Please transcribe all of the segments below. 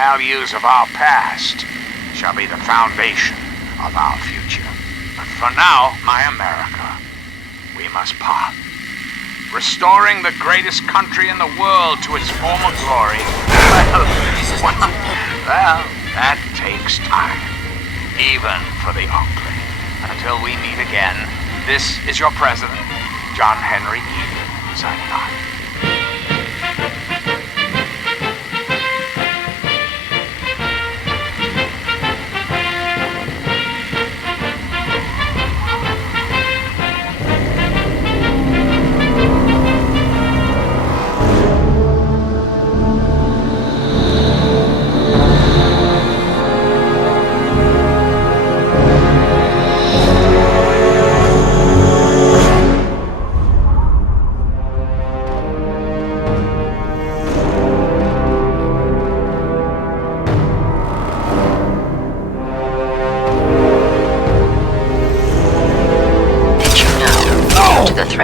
values of our past shall be the foundation of our future. But for now, my America, we must part. Restoring the greatest country in the world to its former glory, well, that takes time. Even for the Enclave. Until we meet again, this is your president, John Henry Eden, signing off.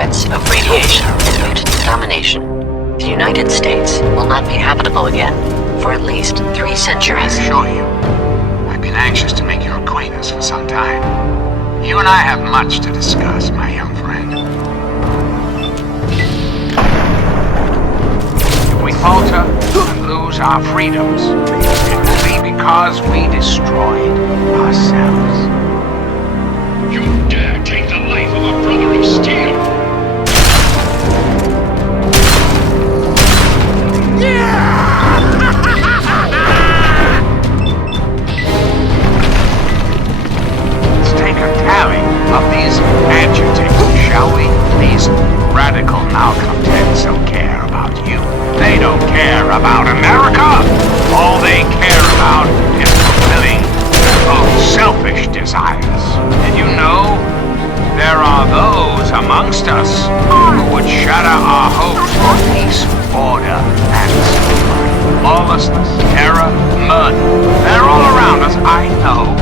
Of radiation and mutant domination, the United States will not be habitable again for at least 3 centuries. I assure you, I've been anxious to make your acquaintance for some time. You and I have much to discuss, my young friend. If we falter and lose our freedoms, it will be because we destroyed ourselves. You dare take the life of a brother of steel? Of these adjectives, shall we? These radical malcontents don't care about you. They don't care about America. All they care about is fulfilling their own selfish desires. Did you know there are those amongst us who would shatter our hopes for peace, order, and security? Lawlessness, terror, murder. They're all around us. I know.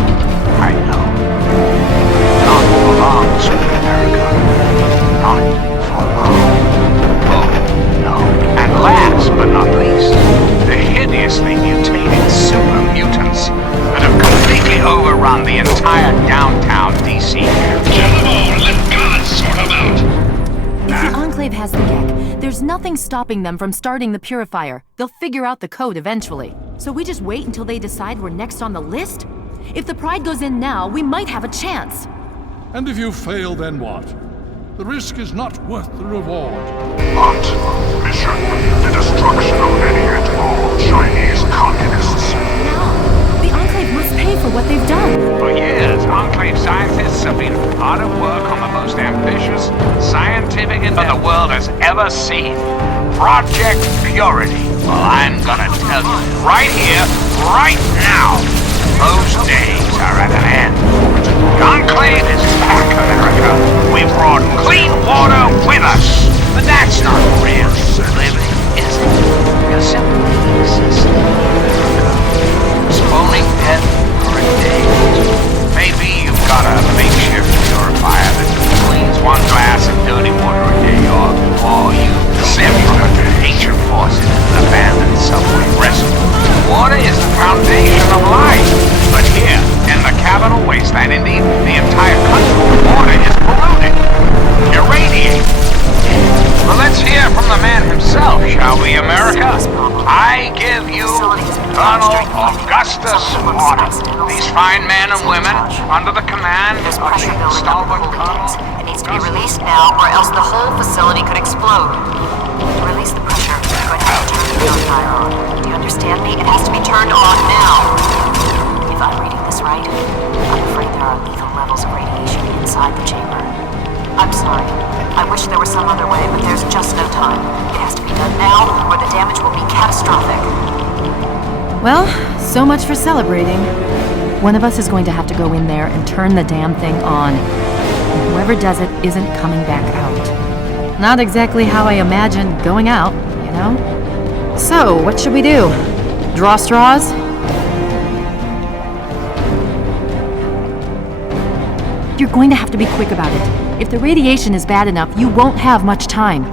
Not for long, sweet America. Not for long. Oh, no. And last but not least, the hideously mutated super mutants that have completely overrun the entire downtown DC area. Kill them all! Let God sort them out! If the Enclave has the Gek, there's nothing stopping them from starting the Purifier. They'll figure out the code eventually. So we just wait until they decide we're next on the list? If the Pride goes in now, we might have a chance. And if you fail, then what? The risk is not worth the reward. Hunt. Mission. The destruction of any and all Chinese communists. No. The Enclave must pay for what they've done. For years, Enclave scientists have been hard at work on the most ambitious scientific endeavor the world has ever seen. Project Purity. Well, I'm gonna tell you, right here, right now, those days are at an end. The Enclave is back, America. We've brought clean water with us. But that's not real living, is it? You're simply existing, America. Spawning death for a day. Maybe you've got a makeshift purifier that cleans one glass of dirty water a day, or you sip from ancient faucet in an abandoned subway restaurant. Water is the foundation of life. But here, in the capital wasteland, indeed, the entire country, water is polluted, irradiated. Well, let's hear from the man himself, shall we, America? I give you Colonel Augustus Water. These fine men and women, under the command of the stalwart colonel. It needs to be released now, or else the whole facility could explode. To release the pressure, you're going to have to turn the purifier on. Do you understand me? It has to be turned on now. If I'm reading this right, I'm afraid there are lethal levels of radiation inside the chamber. I'm sorry. I wish there was some other way, but there's just no time. It has to be done now, or the damage will be catastrophic. Well, so much for celebrating. One of us is going to have to go in there and turn the damn thing on. And whoever does it isn't coming back out. Not exactly how I imagined going out, you know? So, what should we do? Draw straws? You're going to have to be quick about it. If the radiation is bad enough, you won't have much time.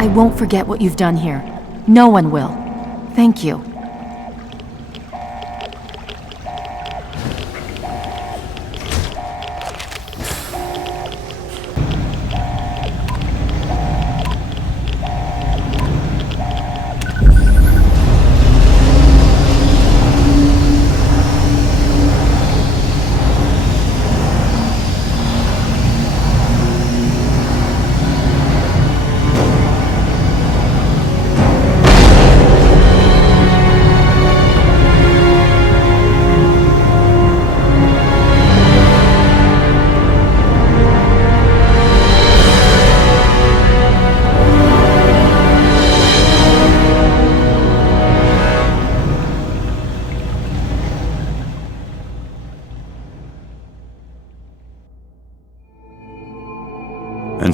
I won't forget what you've done here. No one will. Thank you.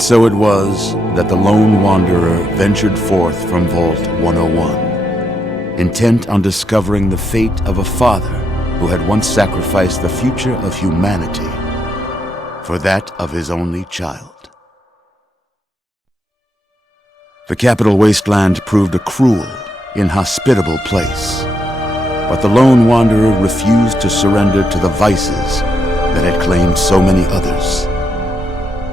And so it was that the lone wanderer ventured forth from Vault 101, intent on discovering the fate of a father who had once sacrificed the future of humanity for that of his only child. The capital wasteland proved a cruel, inhospitable place, but the lone wanderer refused to surrender to the vices that had claimed so many others.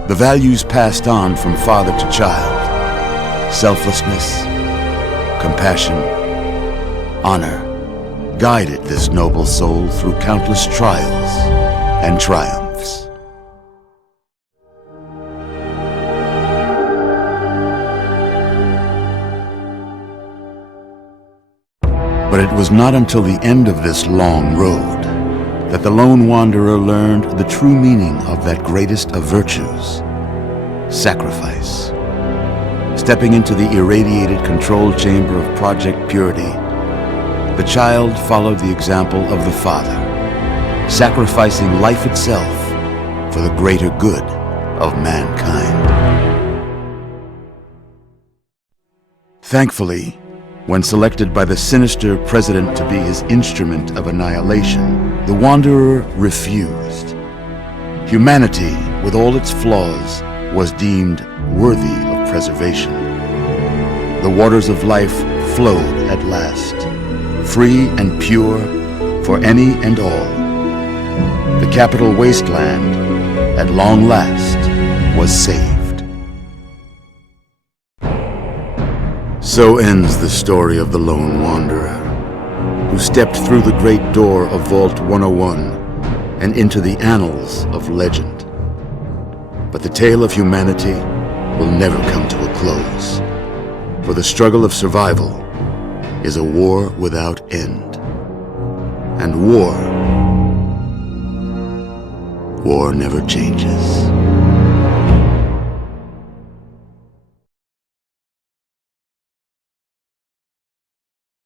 The values passed on from father to child: selflessness, compassion, honor, guided this noble soul through countless trials and triumphs. But it was not until the end of this long road that the lone wanderer learned the true meaning of that greatest of virtues: sacrifice. Stepping into the irradiated control chamber of Project Purity, the child followed the example of the father, sacrificing life itself for the greater good of mankind. Thankfully, when selected by the sinister president to be his instrument of annihilation, the Wanderer refused. Humanity, with all its flaws, was deemed worthy of preservation. The waters of life flowed at last, free and pure for any and all. The capital wasteland, at long last, was saved. So ends the story of the lone wanderer, who stepped through the great door of Vault 101 and into the annals of legend. But the tale of humanity will never come to a close, for the struggle of survival is a war without end. And war never changes.